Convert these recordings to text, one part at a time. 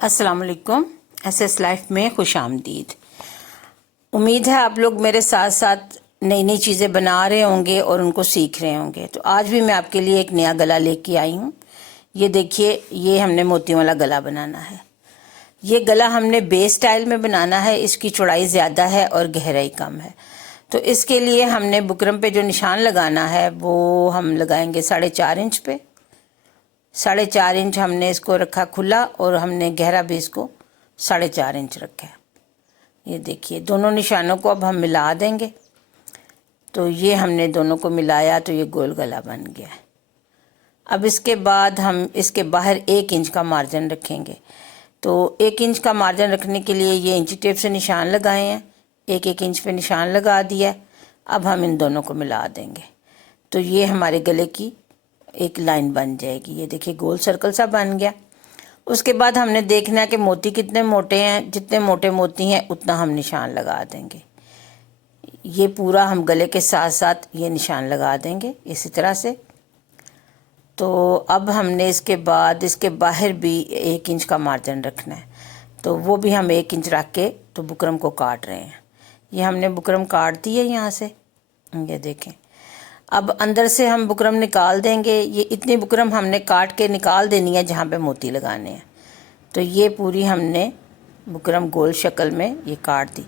अस्सलाम वालेकुम। SS life में खुश आमदीद। उम्मीद है आप लोग मेरे साथ साथ नई नई चीज़ें बना रहे होंगे और उनको सीख रहे होंगे। तो आज भी मैं आपके लिए एक नया गला लेके आई हूँ। ये देखिए, ये हमने मोतियों वाला गला बनाना है। ये गला हमने बे स्टाइल में बनाना है। इसकी चौड़ाई ज़्यादा है और गहराई कम है। तो इसके लिए हमने बुकरम पे जो निशान लगाना है वो हम लगाएंगे 4.5 इंच पे। 4.5 इंच हमने इसको रखा खुला और हमने गहरा भी इसको 4.5 इंच रखा है। ये देखिए, दोनों निशानों को अब हम मिला देंगे। तो ये हमने दोनों को मिलाया तो ये गोल गला बन गया है। अब इसके बाद हम इसके बाहर 1 इंच का मार्जिन रखेंगे। तो 1 इंच का मार्जिन रखने के लिए ये इंची टेप से निशान लगाए हैं। 1-1 इंच पे निशान लगा दिया। अब हम इन दोनों को मिला देंगे तो ये हमारे गले की एक लाइन बन जाएगी। ये देखिए, गोल सर्कल सा बन गया। उसके बाद हमने देखना है कि मोती कितने मोटे हैं। जितने मोटे मोती हैं उतना हम निशान लगा देंगे। ये पूरा हम गले के साथ साथ ये निशान लगा देंगे इसी तरह से। तो अब हमने इसके बाद इसके बाहर भी 1 इंच का मार्जिन रखना है। तो वो भी हम 1 इंच रख के तो बुकरम को काट रहे हैं। ये हमने बुकरम काट दी है यहाँ से, ये देखें। अब अंदर से हम बुकरम निकाल देंगे। ये इतनी बुकरम हमने काट के निकाल देनी है जहाँ पे मोती लगाने हैं। तो ये पूरी हमने बुकरम गोल शक्ल में ये काट दी।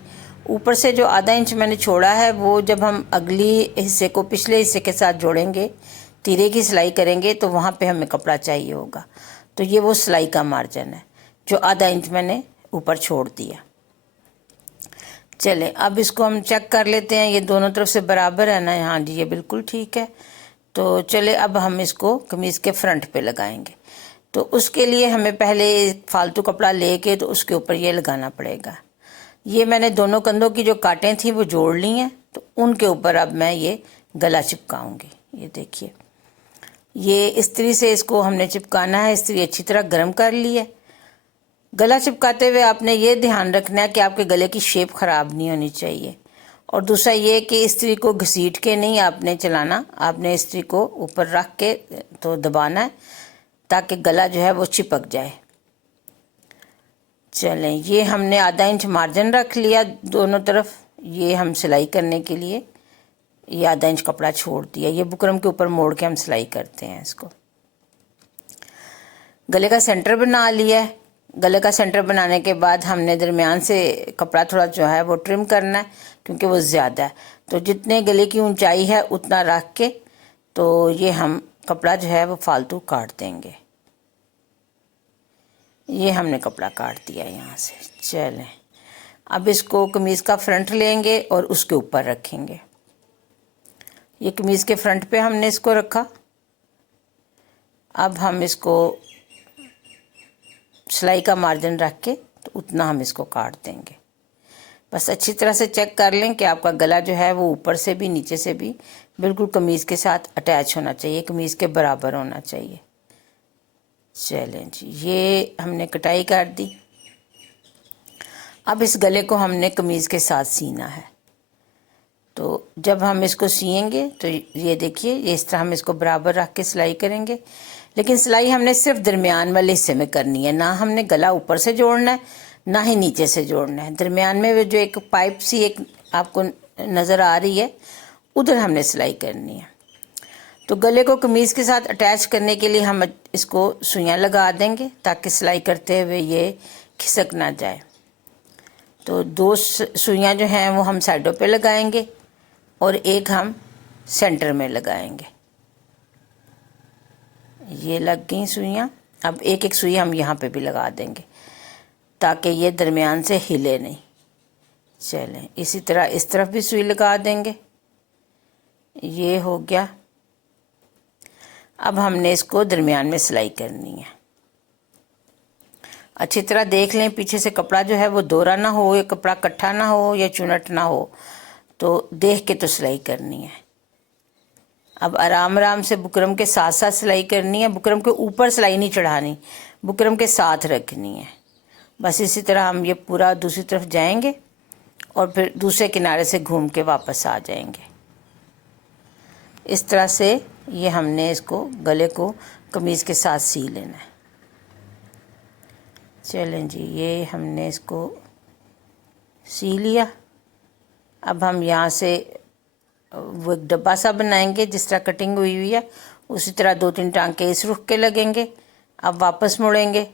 ऊपर से जो आधा इंच मैंने छोड़ा है वो जब हम अगली हिस्से को पिछले हिस्से के साथ जोड़ेंगे, तीरे की सिलाई करेंगे, तो वहाँ पे हमें कपड़ा चाहिए होगा। तो ये वो सिलाई का मार्जिन है जो आधा इंच मैंने ऊपर छोड़ दिया। चले, अब इसको हम चेक कर लेते हैं। ये दोनों तरफ से बराबर है ना? हाँ जी, ये बिल्कुल ठीक है। तो चले, अब हम इसको कमीज़ के फ्रंट पे लगाएंगे। तो उसके लिए हमें पहले फालतू कपड़ा लेके तो उसके ऊपर ये लगाना पड़ेगा। ये मैंने दोनों कंधों की जो काटें थी वो जोड़ ली हैं। तो उनके ऊपर अब मैं ये गला चिपकाऊंगी। ये देखिए, ये इस्त्री से इसको हमने चिपकाना है। इस्त्री अच्छी तरह गर्म कर ली है। गला चिपकाते हुए आपने ये ध्यान रखना है कि आपके गले की शेप ख़राब नहीं होनी चाहिए। और दूसरा ये कि इस्त्री को घसीट के नहीं आपने चलाना, आपने इस्त्री को ऊपर रख के तो दबाना है ताकि गला जो है वो चिपक जाए। चलें, ये हमने आधा इंच मार्जिन रख लिया दोनों तरफ। ये हम सिलाई करने के लिए ये आधा इंच कपड़ा छोड़ दिया। ये बुकरम के ऊपर मोड़ के हम सिलाई करते हैं इसको। गले का सेंटर बना लिया है। गले का सेंटर बनाने के बाद हमने दरमियान से कपड़ा थोड़ा जो है वो ट्रिम करना है क्योंकि वो ज़्यादा है। तो जितने गले की ऊंचाई है उतना रख के तो ये हम कपड़ा जो है वो फालतू काट देंगे। ये हमने कपड़ा काट दिया यहाँ से। चलें, अब इसको कमीज़ का फ्रंट लेंगे और उसके ऊपर रखेंगे। ये कमीज़ के फ्रंट पे हमने इसको रखा। अब हम इसको सिलाई का मार्जिन रख के तो उतना हम इसको काट देंगे। बस अच्छी तरह से चेक कर लें कि आपका गला जो है वो ऊपर से भी नीचे से भी बिल्कुल कमीज़ के साथ अटैच होना चाहिए, कमीज़ के बराबर होना चाहिए। चलें जी, ये हमने कटाई कर दी। अब इस गले को हमने कमीज़ के साथ सीना है। तो जब हम इसको सिएंगे तो ये देखिए, ये इस तरह हम इसको बराबर रख के सिलाई करेंगे। लेकिन सिलाई हमने सिर्फ दरमियान वाले हिस्से में करनी है, ना हमने गला ऊपर से जोड़ना है ना ही नीचे से जोड़ना है। दरमियान में जो एक पाइप सी एक आपको नज़र आ रही है उधर हमने सिलाई करनी है। तो गले को कमीज़ के साथ अटैच करने के लिए हम इसको सुइयाँ लगा देंगे ताकि सिलाई करते हुए ये खिसक ना जाए। तो 2 सुइयाँ जो हैं वो हम साइडों पे लगाएंगे और एक हम सेंटर में लगाएंगे। ये लग गई सुइयाँ। अब एक एक सुई हम यहाँ पे भी लगा देंगे ताकि ये दरमियान से हिले नहीं। चलें, इसी तरह इस तरफ भी सुई लगा देंगे। ये हो गया। अब हमने इसको दरमियान में सिलाई करनी है। अच्छी तरह देख लें पीछे से कपड़ा जो है वो दोहरा ना हो, या कपड़ा इकट्ठा ना हो या चुनट ना हो। तो देख के तो सिलाई करनी है। अब आराम आराम से बुकरम के साथ साथ सिलाई करनी है। बुकरम के ऊपर सिलाई नहीं चढ़ानी, बुकरम के साथ रखनी है। बस इसी तरह हम ये पूरा दूसरी तरफ जाएंगे और फिर दूसरे किनारे से घूम के वापस आ जाएंगे। इस तरह से ये हमने इसको गले को कमीज़ के साथ सी लेना है। चलें जी, ये हमने इसको सी लिया। अब हम यहाँ से वो एक डब्बा सा बनाएंगे, जिस तरह कटिंग हुई हुई है उसी तरह 2-3 टांके इस रुख के लगेंगे। अब वापस मुड़ेंगे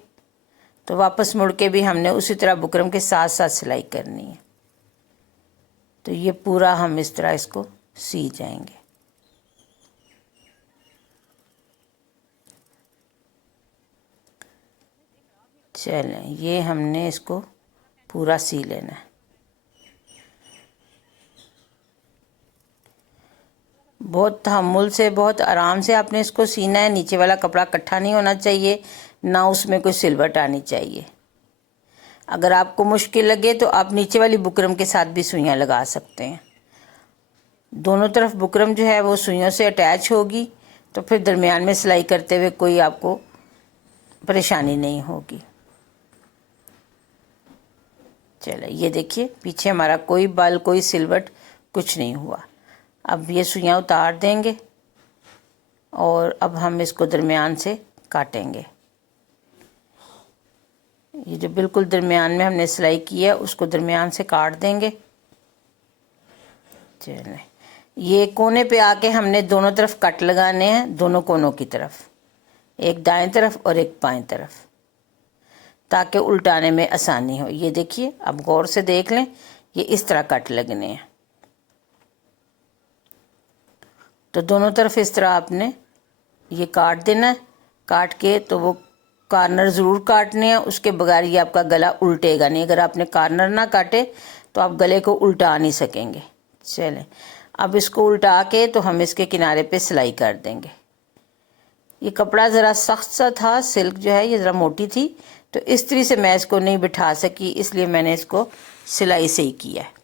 तो वापस मुड़ के भी हमने उसी तरह बुकरम के साथ साथ सिलाई करनी है। तो ये पूरा हम इस तरह इसको सी जाएंगे। चलें, ये हमने इसको पूरा सी लेना है। बहुत तहम्मुल से, बहुत आराम से आपने इसको सीना है। नीचे वाला कपड़ा इकट्ठा नहीं होना चाहिए, ना उसमें कोई सिलवट आनी चाहिए। अगर आपको मुश्किल लगे तो आप नीचे वाली बुकरम के साथ भी सुइयां लगा सकते हैं। दोनों तरफ बुकरम जो है वो सुइयों से अटैच होगी, तो फिर दरमियान में सिलाई करते हुए कोई आपको परेशानी नहीं होगी। चलो ये देखिए, पीछे हमारा कोई बल, कोई सिलवट कुछ नहीं हुआ। अब ये सुइयां उतार देंगे और अब हम इसको दरमियान से काटेंगे। ये जो बिल्कुल दरमियान में हमने सिलाई की है उसको दरमियान से काट देंगे। चलें, ये कोने पे आके हमने दोनों तरफ कट लगाने हैं, दोनों कोनों की तरफ, एक दाएं तरफ और एक बाएं तरफ, ताकि उल्टाने में आसानी हो। ये देखिए, अब गौर से देख लें, ये इस तरह कट लगने हैं। तो दोनों तरफ इस तरह आपने ये काट देना है। काट के तो वो कॉर्नर ज़रूर काटने हैं, उसके बगैर ये आपका गला उल्टेगा नहीं। अगर आपने कॉर्नर ना काटे तो आप गले को उल्टा नहीं सकेंगे। चलें, अब इसको उल्टा के तो हम इसके किनारे पे सिलाई कर देंगे। ये कपड़ा ज़रा सख्त सा था, सिल्क जो है ये ज़रा मोटी थी, तो इस तरह से मैं इसको नहीं बिठा सकी, इसलिए मैंने इसको सिलाई से ही किया है।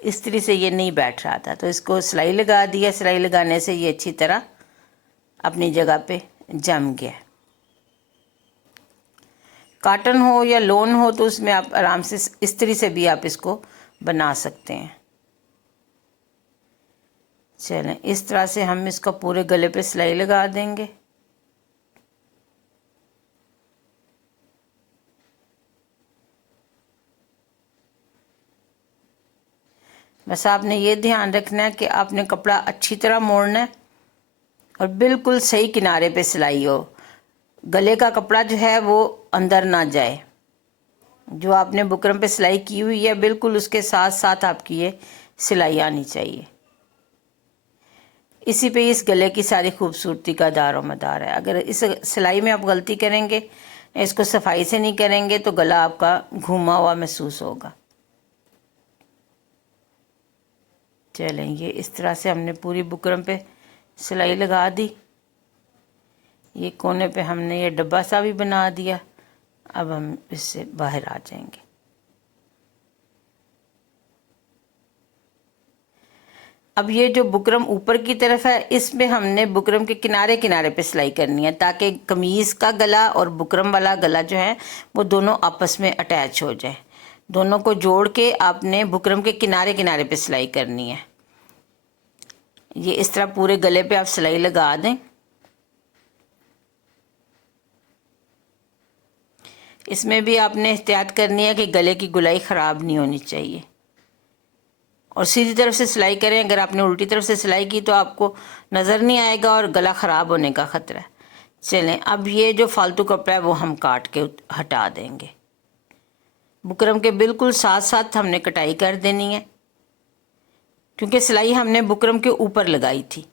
इस तरह से ये नहीं बैठ रहा था, तो इसको सिलाई लगा दिया। सिलाई लगाने से ये अच्छी तरह अपनी जगह पे जम गया। कॉटन हो या लोन हो तो उसमें आप आराम से इस तरह से भी आप इसको बना सकते हैं। चलें, इस तरह से हम इसका पूरे गले पे सिलाई लगा देंगे। बस आपने ये ध्यान रखना है कि आपने कपड़ा अच्छी तरह मोड़ना है और बिल्कुल सही किनारे पे सिलाई हो। गले का कपड़ा जो है वो अंदर ना जाए। जो आपने बुकरम पे सिलाई की हुई है बिल्कुल उसके साथ साथ आपकी ये सिलाई आनी चाहिए। इसी पे इस गले की सारी खूबसूरती का दारो मदार है। अगर इस सिलाई में आप गलती करेंगे, इसको सफाई से नहीं करेंगे, तो गला आपका घूमा हुआ महसूस होगा। चलें, ये इस तरह से हमने पूरी बुकरम पे सिलाई लगा दी। ये कोने पे हमने ये डब्बा सा भी बना दिया। अब हम इससे बाहर आ जाएंगे। अब ये जो बुकरम ऊपर की तरफ है, इसमें हमने बुकरम के किनारे किनारे पे सिलाई करनी है, ताकि कमीज़ का गला और बुकरम वाला गला जो है वो दोनों आपस में अटैच हो जाए। दोनों को जोड़ के आपने बुकरम के किनारे किनारे पे सिलाई करनी है। ये इस तरह पूरे गले पे आप सिलाई लगा दें। इसमें भी आपने एहतियात करनी है कि गले की गुलाई ख़राब नहीं होनी चाहिए और सीधी तरफ से सिलाई करें। अगर आपने उल्टी तरफ से सिलाई की तो आपको नज़र नहीं आएगा और गला ख़राब होने का ख़तरा है। चलें, अब ये जो फालतू कपड़ा है वो हम काट के हटा देंगे। बुकरम के बिल्कुल साथ साथ हमने कटाई कर देनी है, क्योंकि सिलाई हमने बुकरम के ऊपर लगाई थी,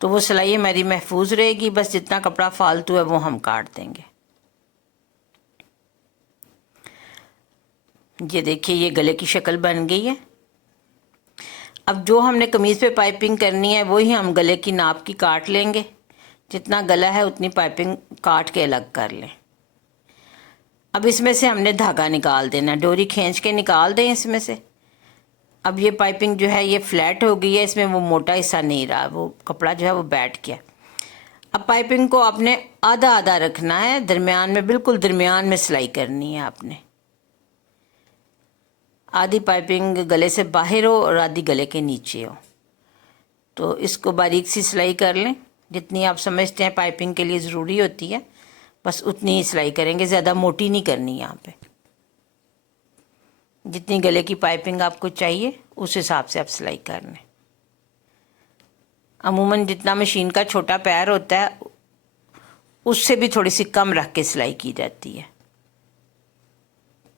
तो वो सिलाई हमारी महफूज रहेगी। बस जितना कपड़ा फालतू है वो हम काट देंगे। ये देखिए, ये गले की शक्ल बन गई है। अब जो हमने कमीज़ पे पाइपिंग करनी है वही हम गले की नाप की काट लेंगे। जितना गला है उतनी पाइपिंग काट के अलग कर लें। अब इसमें से हमने धागा निकाल देना, डोरी खींच के निकाल दें इसमें से। अब ये पाइपिंग जो है ये फ्लैट हो गई है, इसमें वो मोटा हिस्सा नहीं रहा, वो कपड़ा जो है वो बैठ गया। अब पाइपिंग को आपने आधा आधा रखना है, दरमियान में, बिल्कुल दरमियान में सिलाई करनी है आपने। आधी पाइपिंग गले से बाहर हो और आधी गले के नीचे हो। तो इसको बारीक सी सिलाई कर लें, जितनी आप समझते हैं पाइपिंग के लिए ज़रूरी होती है, बस उतनी ही सिलाई करेंगे, ज़्यादा मोटी नहीं करनी यहाँ पे। जितनी गले की पाइपिंग आपको चाहिए उस हिसाब से आप सिलाई कर लें। अमूमन जितना मशीन का छोटा पैर होता है उससे भी थोड़ी सी कम रख के सिलाई की जाती है।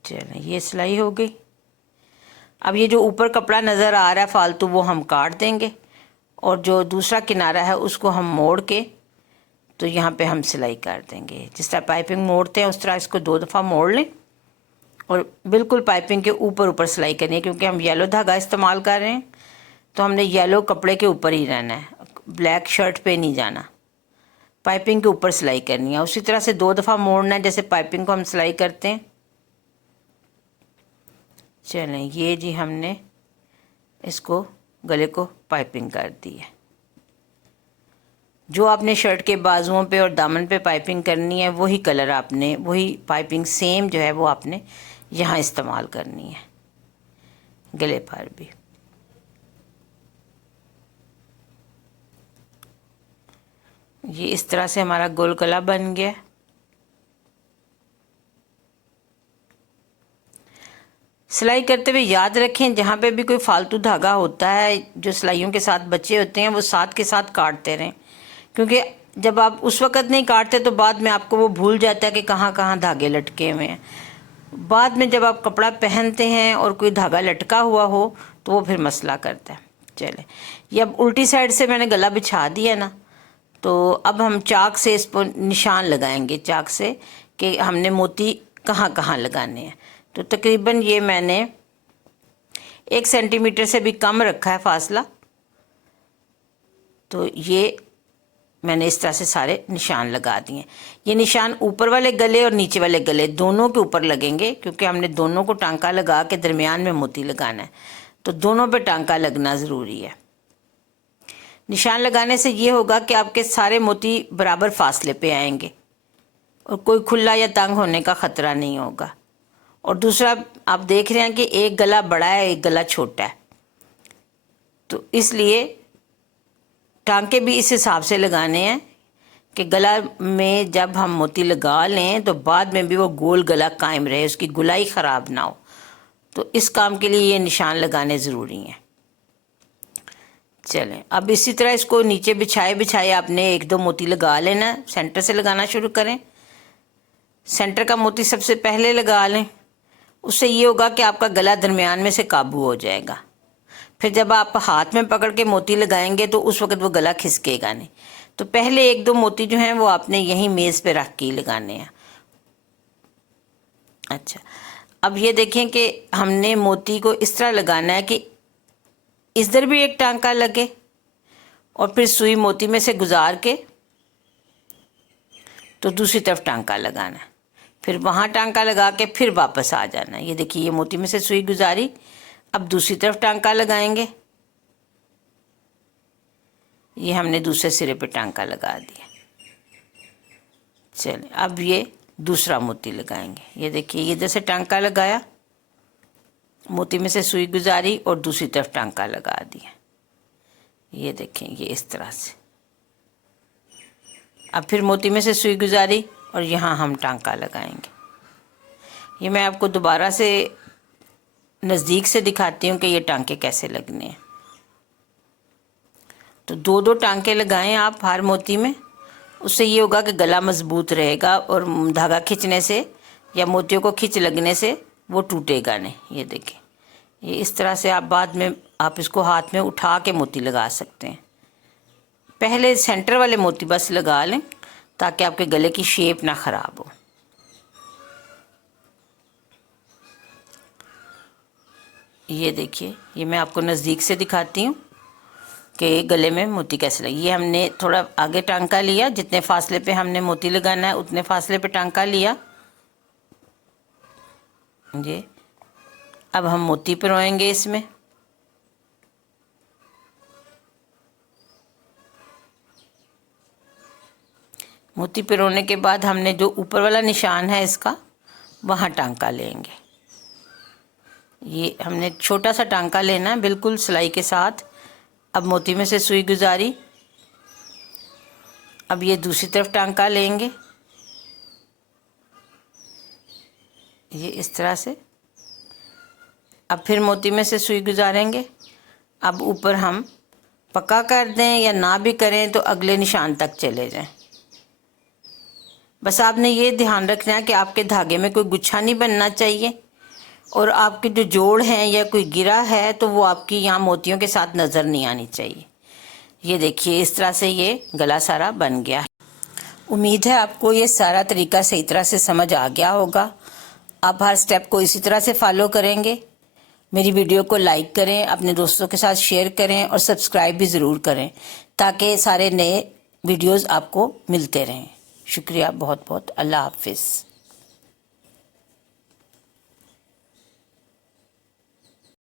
चलें, ये सिलाई हो गई। अब ये जो ऊपर कपड़ा नज़र आ रहा है फालतू, वो हम काट देंगे और जो दूसरा किनारा है उसको हम मोड़ के तो यहाँ पे हम सिलाई कर देंगे। जिस तरह पाइपिंग मोड़ते हैं उस तरह इसको 2 दफ़ा मोड़ लें और बिल्कुल पाइपिंग के ऊपर ऊपर सिलाई करनी है। क्योंकि हम येलो धागा इस्तेमाल कर रहे हैं तो हमने येलो कपड़े के ऊपर ही रहना है, ब्लैक शर्ट पे नहीं जाना। पाइपिंग के ऊपर सिलाई करनी है। उसी तरह से 2 दफ़ा मोड़ना है जैसे पाइपिंग को हम सिलाई करते हैं। चलें, ये जी हमने इसको गले को पाइपिंग कर दी है। जो आपने शर्ट के बाजुओं पे और दामन पे पाइपिंग करनी है वही कलर आपने, वही पाइपिंग सेम जो है वो आपने यहाँ इस्तेमाल करनी है गले पर भी। ये इस तरह से हमारा गोल गला बन गया। सिलाई करते हुए याद रखें जहाँ पे भी कोई फालतू धागा होता है जो सिलाइयों के साथ बचे होते हैं वो साथ के साथ काटते रहें। क्योंकि जब आप उस वक़्त नहीं काटते तो बाद में आपको वो भूल जाता है कि कहाँ कहाँ धागे लटके हुए हैं। बाद में जब आप कपड़ा पहनते हैं और कोई धागा लटका हुआ हो तो वो फिर मसला करता है। चले, ये अब उल्टी साइड से मैंने गला बिछा दिया ना, तो अब हम चाक से इस पर निशान लगाएंगे, चाक से, कि हमने मोती कहाँ कहाँ लगाने हैं। तो तकरीबन ये मैंने 1 सेंटीमीटर से भी कम रखा है फासला। तो ये मैंने इस तरह से सारे निशान लगा दिए। ये निशान ऊपर वाले गले और नीचे वाले गले दोनों के ऊपर लगेंगे क्योंकि हमने दोनों को टांका लगा के दरमियान में मोती लगाना है। तो दोनों पे टांका लगना ज़रूरी है। निशान लगाने से ये होगा कि आपके सारे मोती बराबर फासले पे आएंगे और कोई खुला या तंग होने का ख़तरा नहीं होगा। और दूसरा, आप देख रहे हैं कि एक गला बड़ा है एक गला छोटा है, तो इसलिए टांके भी इस हिसाब से लगाने हैं कि गला में जब हम मोती लगा लें तो बाद में भी वो गोल गला कायम रहे, उसकी गुलाई ख़राब ना हो। तो इस काम के लिए ये निशान लगाने ज़रूरी हैं। चलें, अब इसी तरह इसको नीचे बिछाए बिछाए आपने 1-2 मोती लगा लेना। सेंटर से लगाना शुरू करें। सेंटर का मोती सबसे पहले लगा लें, उससे ये होगा कि आपका गला दरमियान में से काबू हो जाएगा। फिर जब आप हाथ में पकड़ के मोती लगाएंगे तो उस वक्त वो गला खिसकेगा नहीं। तो पहले 1-2 मोती जो हैं वो आपने यहीं मेज़ पे रख के लगाने हैं। अच्छा, अब ये देखें कि हमने मोती को इस तरह लगाना है कि इधर भी एक टांका लगे और फिर सुई मोती में से गुजार के तो दूसरी तरफ टांका लगाना है, फिर वहाँ टांका लगा के फिर वापस आ जाना है। ये देखिए, ये मोती में से सुई गुजारी, अब दूसरी तरफ टांका लगाएंगे। ये हमने दूसरे सिरे पे टांका लगा दिया। चलिए, अब ये दूसरा मोती लगाएंगे। ये देखिए, ये इधर से टांका लगाया, मोती में से सुई गुजारी और दूसरी तरफ टांका लगा दिया। ये देखें, ये इस तरह से। अब फिर मोती में से सुई गुजारी और यहाँ हम टांका लगाएंगे। ये मैं आपको दोबारा से नज़दीक से दिखाती हूँ कि ये टांके कैसे लगने हैं। तो 2-2 टांके लगाएं आप हर मोती में। उससे ये होगा कि गला मजबूत रहेगा और धागा खींचने से या मोतियों को खींच लगने से वो टूटेगा नहीं। ये देखें, ये इस तरह से आप बाद में आप इसको हाथ में उठा के मोती लगा सकते हैं। पहले सेंटर वाले मोती बस लगा लें ताकि आपके गले की शेप ना ख़राब हो। ये देखिए, ये मैं आपको नज़दीक से दिखाती हूँ कि गले में मोती कैसे लगे। ये हमने थोड़ा आगे टांका लिया, जितने फासले पे हमने मोती लगाना है उतने फासले पे टांका लिया। ये अब हम मोती पिरोएंगे इसमें। मोती पिरोने के बाद हमने जो ऊपर वाला निशान है इसका, वहाँ टांका लेंगे। ये हमने छोटा सा टांका लेना है बिल्कुल सिलाई के साथ। अब मोती में से सुई गुजारी, अब ये दूसरी तरफ टांका लेंगे। ये इस तरह से। अब फिर मोती में से सुई गुजारेंगे। अब ऊपर हम पक्का कर दें या ना भी करें तो अगले निशान तक चले जाएं। बस आपने ये ध्यान रखना है कि आपके धागे में कोई गुच्छा नहीं बनना चाहिए, और आपके जो जोड़ हैं या कोई गिरा है तो वो आपकी यहाँ मोतियों के साथ नज़र नहीं आनी चाहिए। ये देखिए इस तरह से ये गला सारा बन गया। उम्मीद है आपको ये सारा तरीका सही तरह से समझ आ गया होगा। आप हर स्टेप को इसी तरह से फॉलो करेंगे। मेरी वीडियो को लाइक करें, अपने दोस्तों के साथ शेयर करें और सब्सक्राइब भी ज़रूर करें ताकि सारे नए वीडियोस आपको मिलते रहें। शुक्रिया बहुत बहुत। अल्लाह हाफिज़।